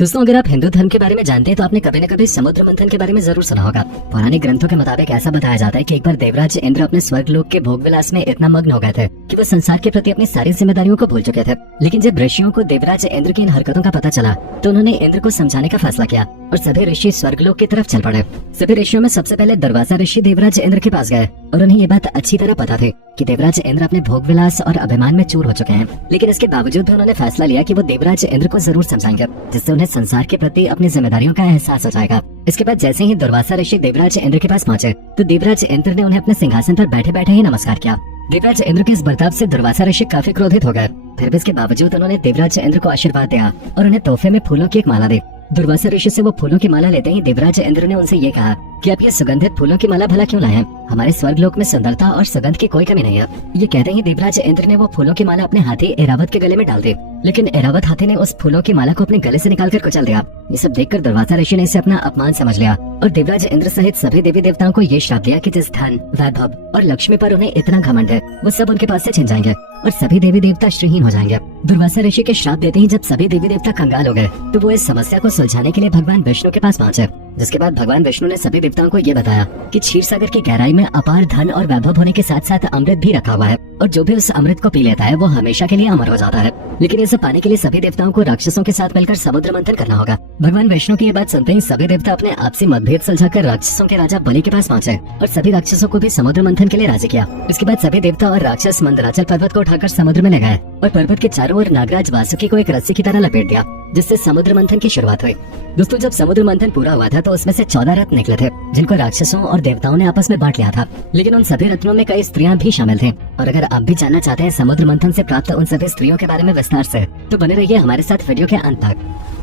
दोस्तों, अगर आप हिंदू धर्म के बारे में जानते हैं तो आपने कभी न कभी समुद्र मंथन के बारे में जरूर सुना होगा। पुराने ग्रंथों के मुताबिक ऐसा बताया जाता है कि एक बार देवराज इंद्र अपने स्वर्ग लोक के भोग विलास में इतना मग्न हो गए थे कि वो संसार के प्रति अपनी सारी जिम्मेदारियों को भूल चुके थे। लेकिन जब ऋषियों को देवराज इंद्र की इन हरकतों का पता चला तो उन्होंने इंद्र को समझाने का फैसला किया और सभी ऋषि स्वर्गलोक की तरफ चल पड़े। सभी ऋषियों में सबसे पहले दुर्वासा ऋषि देवराज इंद्र के पास गए और उन्हें ये बात अच्छी तरह पता थी कि देवराज इंद्र अपने भोग विलास और अभिमान में चूर हो चुके हैं। लेकिन इसके बावजूद भी उन्होंने फैसला लिया कि वो देवराज इंद्र को जरूर समझाएंगे, जिससे उन्हें संसार के प्रति अपनी जिम्मेदारियों का एहसास हो जाएगा। इसके बाद जैसे ही दुर्वासा ऋषि देवराज इंद्र के पास पहुंचे तो देवराज इंद्र ने उन्हें अपने सिंहासन पर बैठे बैठे ही नमस्कार किया। देवराज इंद्र के इस बर्ताव से दुर्वासा ऋषि काफी क्रोधित हो गए। फिर भी इसके बावजूद उन्होंने देवराज इंद्र को आशीर्वाद दिया और उन्हें तोहफे में फूलों की एक माला दी। दुर्वासा ऋषि से वो फूलों की माला लेते ही देवराज इंद्र ने उनसे ये कहा कि आप ये सुगंधित फूलों की माला भला क्यों लाए हैं? हमारे स्वर्गलोक में सुंदरता और सुगंध की कोई कमी नहीं है। ये कहते ही देवराज इंद्र ने वो फूलों की माला अपने हाथी ऐरावत के गले में डाल दी, लेकिन ऐरावत हाथी ने उस फूलों की माला को अपने गले से निकालकर कुचल दिया। ये सब देखकर दुर्वासा ऋषि ने इसे अपना अपमान समझ लिया और देवराज इंद्र सहित सभी देवी देवताओं को ये श्राप दिया कि जिस धन, वैभव और लक्ष्मी पर उन्हें इतना घमंड है वो सब उनके पास से छिन जाएंगे और सभी देवी देवता श्रीहीन हो जाएंगे। दुर्वासा ऋषि के श्राप देते ही जब सभी देवी देवता कंगाल हो गए तो वो इस समस्या को सुलझाने के लिए भगवान विष्णु के पास पहुंचे। जिसके बाद भगवान विष्णु ने सभी देवताओं को ये बताया कि क्षीर सागर की गहराई में अपार धन और वैभव होने के साथ साथ अमृत भी रखा हुआ है और जो भी उस अमृत को पी लेता है वो हमेशा के लिए अमर हो जाता है। लेकिन ये सब पाने के लिए सभी देवताओं को राक्षसों के साथ मिलकर समुद्र मंथन करना होगा। भगवान विष्णु की ये बात सुनते ही सभी देवता अपने आपसी मतभेद सुलझाकर राक्षसों के राजा बलि के पास पहुंचे और सभी राक्षसों को भी समुद्र मंथन के लिए राजी किया। इसके बाद सभी देवता और राक्षस मंदराचल पर्वत को उठाकर समुद्र में ले गए और पर्वत के चारों ओर नागराज वासुकी को एक रस्सी की तरह लपेट दिया, जिससे समुद्र मंथन की शुरुआत हुई। दोस्तों, जब समुद्र मंथन पूरा हुआ था तो उसमें से 14 रत्न निकले थे जिनको राक्षसों और देवताओं ने आपस में बांट लिया था। लेकिन उन सभी रत्नों में कई स्त्रियां भी शामिल थी। और अगर आप भी जानना चाहते हैं समुद्र मंथन से प्राप्त उन सभी स्त्रियों के बारे में विस्तार से, तो बने रहिए हमारे साथ वीडियो के अंत तक।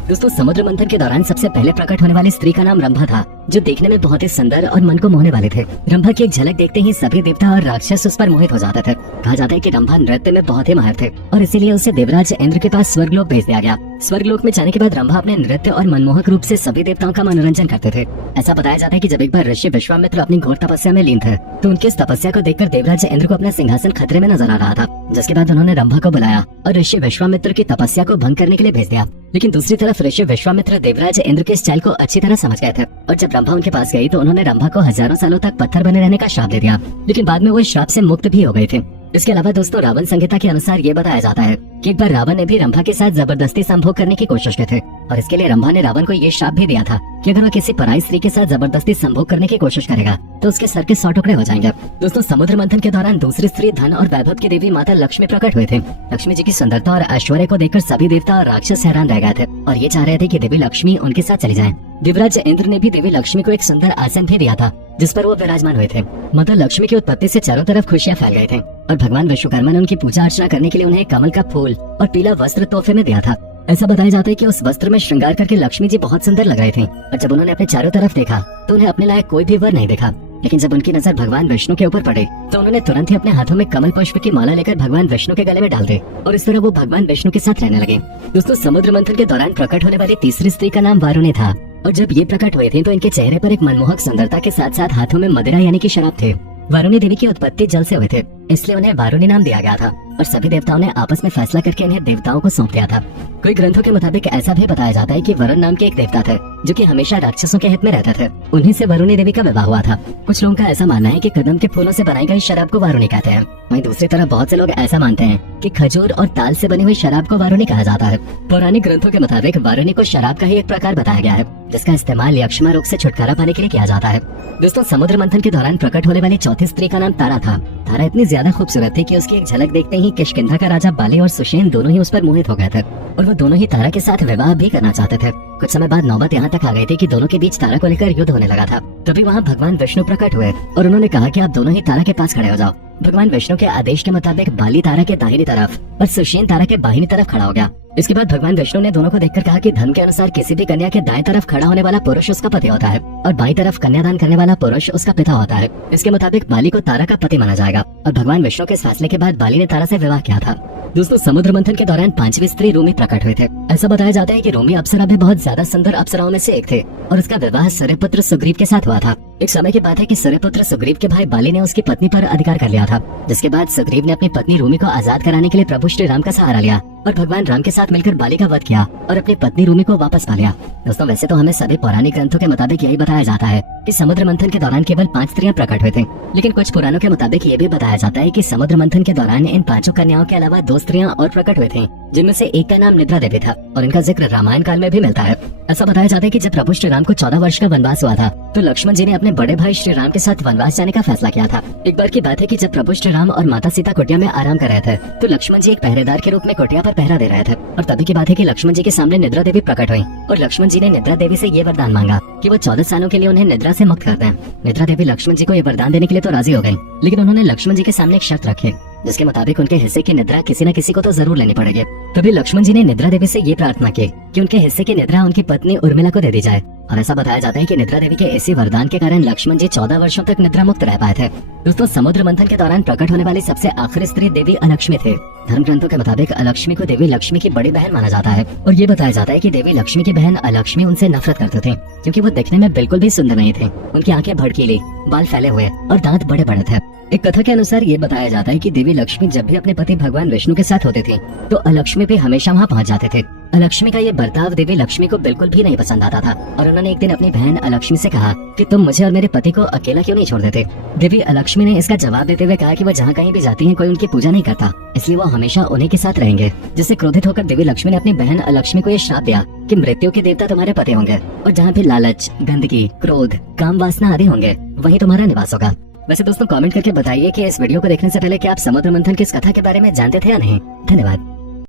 दोस्तों, समुद्र मंथन के दौरान सबसे पहले प्रकट होने वाली स्त्री का नाम रंभा था, जो देखने में बहुत ही सुंदर और मन को मोहने वाले थे। रंभा की एक झलक देखते ही सभी देवता और राक्षस उस पर मोहित हो जाते थे। कहा जाता है कि रंभा नृत्य में बहुत ही माहिर थे और इसीलिए उसे देवराज इंद्र के पास स्वर्गलोक भेज दिया गया। स्वर्गलोक में जाने के बाद रंभा अपने नृत्य और मनमोहक रूप से सभी देवताओं का मनोरंजन करते थे। ऐसा बताया जाता है कि जब एक बार ऋषि विश्वामित्र अपनी घोर तपस्या में लीन थे तो उनकी इस तपस्या को देखकर देवराज इंद्र को अपना सिंहासन खतरे में नजर आ रहा था। जिसके बाद उन्होंने रंभा को बुलाया और ऋषि विश्वामित्र की तपस्या को भंग करने के लिए भेज दिया। लेकिन दूसरी तरफ ऋषि विश्वामित्र देवराज इंद्र के स्टाइल को अच्छी तरह समझ गए थे और जब रंभा उनके पास गई तो उन्होंने रंभा को हजारों सालों तक पत्थर बने रहने का श्राप दे दिया। लेकिन बाद में वो इस श्राप से मुक्त भी हो गए थे। इसके अलावा दोस्तों, रावण संहिता के अनुसार ये बताया जाता है कि एक बार रावण ने भी रंभा के साथ जबरदस्ती संभोग करने की कोशिश की थी और इसके लिए रंभा ने रावण को ये श्राप भी दिया था कि अगर वो किसी पराई स्त्री के साथ जबरदस्ती संभोग करने की कोशिश करेगा तो उसके सर के 100 टुकड़े हो जाएंगे। दोस्तों, समुद्र मंथन के दौरान दूसरी स्त्री धन और वैभव की देवी माता लक्ष्मी प्रकट हुए थे। लक्ष्मी जी की सुंदरता और ऐश्वर्य को देखकर सभी देवता और राक्षस हैरान रह गए थे और ये चाह रहे थे कि देवी लक्ष्मी उनके साथ चली जाए। देवराज इंद्र ने भी देवी लक्ष्मी को एक सुंदर आसन भी दिया था जिस पर वो विराजमान हुए थे। माता लक्ष्मी की उत्पत्ति से चारों तरफ खुशियां फैल गई थी और भगवान विश्वकर्मा ने उनकी पूजा अर्चना करने के लिए उन्हें कमल का फूल और पीला वस्त्र तोहफे में दिया था। ऐसा बताया जाता है कि उस वस्त्र में श्रृंगार करके लक्ष्मी जी बहुत सुंदर लग रही थी और जब उन्होंने अपने चारों तरफ देखा तो उन्हें अपने लायक कोई भी वर नहीं देखा। लेकिन जब उनकी नजर भगवान विष्णु के ऊपर पड़ी तो उन्होंने तुरंत ही अपने हाथों में कमल पुष्प की माला लेकर भगवान विष्णु के गले में डाल दी और इस तरह वो भगवान विष्णु के साथ रहने लगे। दोस्तों, समुद्र मंथन के दौरान प्रकट होने वाली तीसरी स्त्री का नाम वारुणी था और जब ये प्रकट हुए थे तो इनके चेहरे पर एक मनमोहक सुंदरता के साथ साथ हाथों में मदिरा यानी कि शराब थे। वारुणी देवी की उत्पत्ति जल से हुए थे, इसलिए उन्हें वारुणी नाम दिया गया था और सभी देवताओं ने आपस में फैसला करके इन्हें देवताओं को सौंप दिया था। कोई ग्रंथों के मुताबिक ऐसा भी बताया जाता है कि वरुण नाम के एक देवता थे जो कि हमेशा राक्षसों के हित में रहते थे। उन्हीं से वारुणी देवी का विवाह हुआ था। कुछ लोगों का ऐसा मानना है कि कदम के फूलों से बनाई गई शराब को वारुणी कहते हैं। वहीं दूसरी तरफ बहुत से लोग ऐसा मानते हैं कि खजूर और ताल से बनी हुई शराब को वारुणी कहा जाता है। पौराणिक ग्रंथों के मुताबिक वारुणी को शराब का ही एक प्रकार बताया गया है जिसका इस्तेमाल यक्ष्मा रोग से छुटकारा पाने के लिए किया जाता है। दोस्तों, समुद्र मंथन के दौरान प्रकट होने वाली चौथी स्त्री का नाम तारा था। तारा इतनी ज्यादा खूबसूरत थी कि उसकी एक झलक देखते ही किष्किंधा का राजा बाली और सुषेण दोनों ही उस पर मोहित हो गए थे और वो दोनों ही तारा के साथ विवाह भी करना चाहते थे। कुछ समय बाद नौबत यहाँ तक आ गई थी कि दोनों के बीच तारा को लेकर युद्ध होने लगा था। तभी वहाँ भगवान विष्णु प्रकट हुए और उन्होंने कहा कि आप दोनों ही तारा के पास खड़े हो जाओ। भगवान विष्णु के आदेश के मुताबिक बाली तारा के दाहिनी तरफ और सुषेण तारा के बाहिनी तरफ खड़ा हो गया। इसके बाद भगवान विष्णु ने दोनों को देखकर कहा कि धर्म के अनुसार किसी भी कन्या के दाएं तरफ खड़ा होने वाला पुरुष उसका पति होता है और बाईं तरफ कन्यादान करने वाला पुरुष उसका पिता होता है। इसके मुताबिक बाली को तारा का पति माना जाएगा और भगवान विष्णु के फैसले के बाद बाली ने तारा से विवाह किया था। दोस्तों, समुद्र मंथन के दौरान पांचवी स्त्री रूमी प्रकट हुए थे। ऐसा बताया जाता है कि रूमी अप्सरा भी बहुत ज्यादा सुंदर अप्सराओं में से एक थे और उसका विवाह सूर्यपुत्र सुग्रीव के साथ हुआ था। एक समय की बात है कि सूर्यपुत्र सुग्रीव के भाई बाली ने उसकी पत्नी पर अधिकार कर लिया था, जिसके बाद सुग्रीव ने अपनी पत्नी रूमी को आजाद कराने के लिए प्रभु श्री राम का सहारा लिया और भगवान राम के साथ मिलकर बाली का वध किया और अपनी पत्नी रूमी को वापस पा लिया। दोस्तों वैसे तो हमें सभी पौराणिक ग्रंथों के मुताबिक यही बताया जाता है कि समुद्र मंथन के दौरान केवल 5 स्त्रियां प्रकट हुई थीं, लेकिन कुछ पुराणों के मुताबिक ये भी बताया जाता है कि समुद्र मंथन के दौरान इन 5 कन्याओं के अलावा 2 स्त्रियां और प्रकट हुई थीं, जिनमें से एक का नाम निद्रा देवी था और इनका जिक्र रामायण काल में भी मिलता है। ऐसा बताया जाता है कि जब प्रभु श्री राम को 14 वर्ष का वनवास हुआ था तो लक्ष्मण जी ने अपने बड़े भाई श्री राम के साथ वनवास जाने का फैसला किया था। एक बार की बात है कि जब प्रभु श्री राम और माता सीता कुटिया में आराम कर रहे थे तो लक्ष्मण जी एक पहरेदार के रूप में कुटिया पर पहरा दे रहे थे और तभी की बात है कि लक्ष्मण जी के सामने निद्रा देवी प्रकट हुई और लक्ष्मण जी ने निद्रा देवी से ये वरदान मांगा कि वो 14 सालों के लिए उन्हें निद्रा से मुक्त कर दें। निद्रा देवी लक्ष्मण जी को ये वरदान देने के लिए तो राजी हो गई, लेकिन उन्होंने लक्ष्मण जी के सामने एक शर्त रखी जिसके मुताबिक उनके हिस्से की निद्रा किसी न किसी को तो जरूर लेनी पड़ेगी। तभी लक्ष्मण जी ने निद्रा देवी से ये प्रार्थना की कि उनके हिस्से की निद्रा उनकी पत्नी उर्मिला को दे दी जाए और ऐसा बताया जाता है कि निद्रा देवी के इसी वरदान के कारण लक्ष्मण जी 14 वर्षों तक निद्रा मुक्त रह पाए थे। दोस्तों समुद्र मंथन के दौरान प्रकट होने वाली सबसे आखिरी स्त्री देवी अलक्ष्मी थे। धर्म ग्रंथों के मुताबिक अलक्ष्मी को देवी लक्ष्मी की बड़ी बहन माना जाता है और ये बताया जाता है कि देवी लक्ष्मी की बहन अलक्ष्मी उनसे नफरत करते थे क्योंकि वो दिखने में बिल्कुल भी सुंदर नहीं थे। उनकी आंखें भड़कीली, बाल फैले हुए और दांत बड़े बड़े थे। एक कथा के अनुसार ये बताया जाता है कि देवी लक्ष्मी जब भी अपने पति भगवान विष्णु के साथ होते थे तो अलक्ष्मी भी हमेशा वहाँ पहुँच जाते थे। अलक्ष्मी का ये बर्ताव देवी लक्ष्मी को बिल्कुल भी नहीं पसंद आता था और उन्होंने एक दिन अपनी बहन अलक्ष्मी से कहा कि तुम मुझे और मेरे पति को अकेला क्यों नहीं छोड़ देते। देवी अलक्ष्मी ने इसका जवाब देते हुए कहा कि वो जहाँ कहीं भी जाती हैं कोई उनकी पूजा नहीं करता, इसलिए वो हमेशा उन्हीं के साथ रहेंगे। जिससे क्रोधित होकर देवी लक्ष्मी ने अपनी बहन अलक्ष्मी को ये श्राप दिया कि मृत्यु के देवता तुम्हारे पति होंगे और जहाँ भी लालच, गंदगी, क्रोध, काम वासना आदि होंगे वही तुम्हारा निवास होगा। वैसे दोस्तों कमेंट करके बताइए कि इस वीडियो को देखने से पहले क्या आप समुद्र मंथन की इस कथा के बारे में जानते थे या नहीं। धन्यवाद।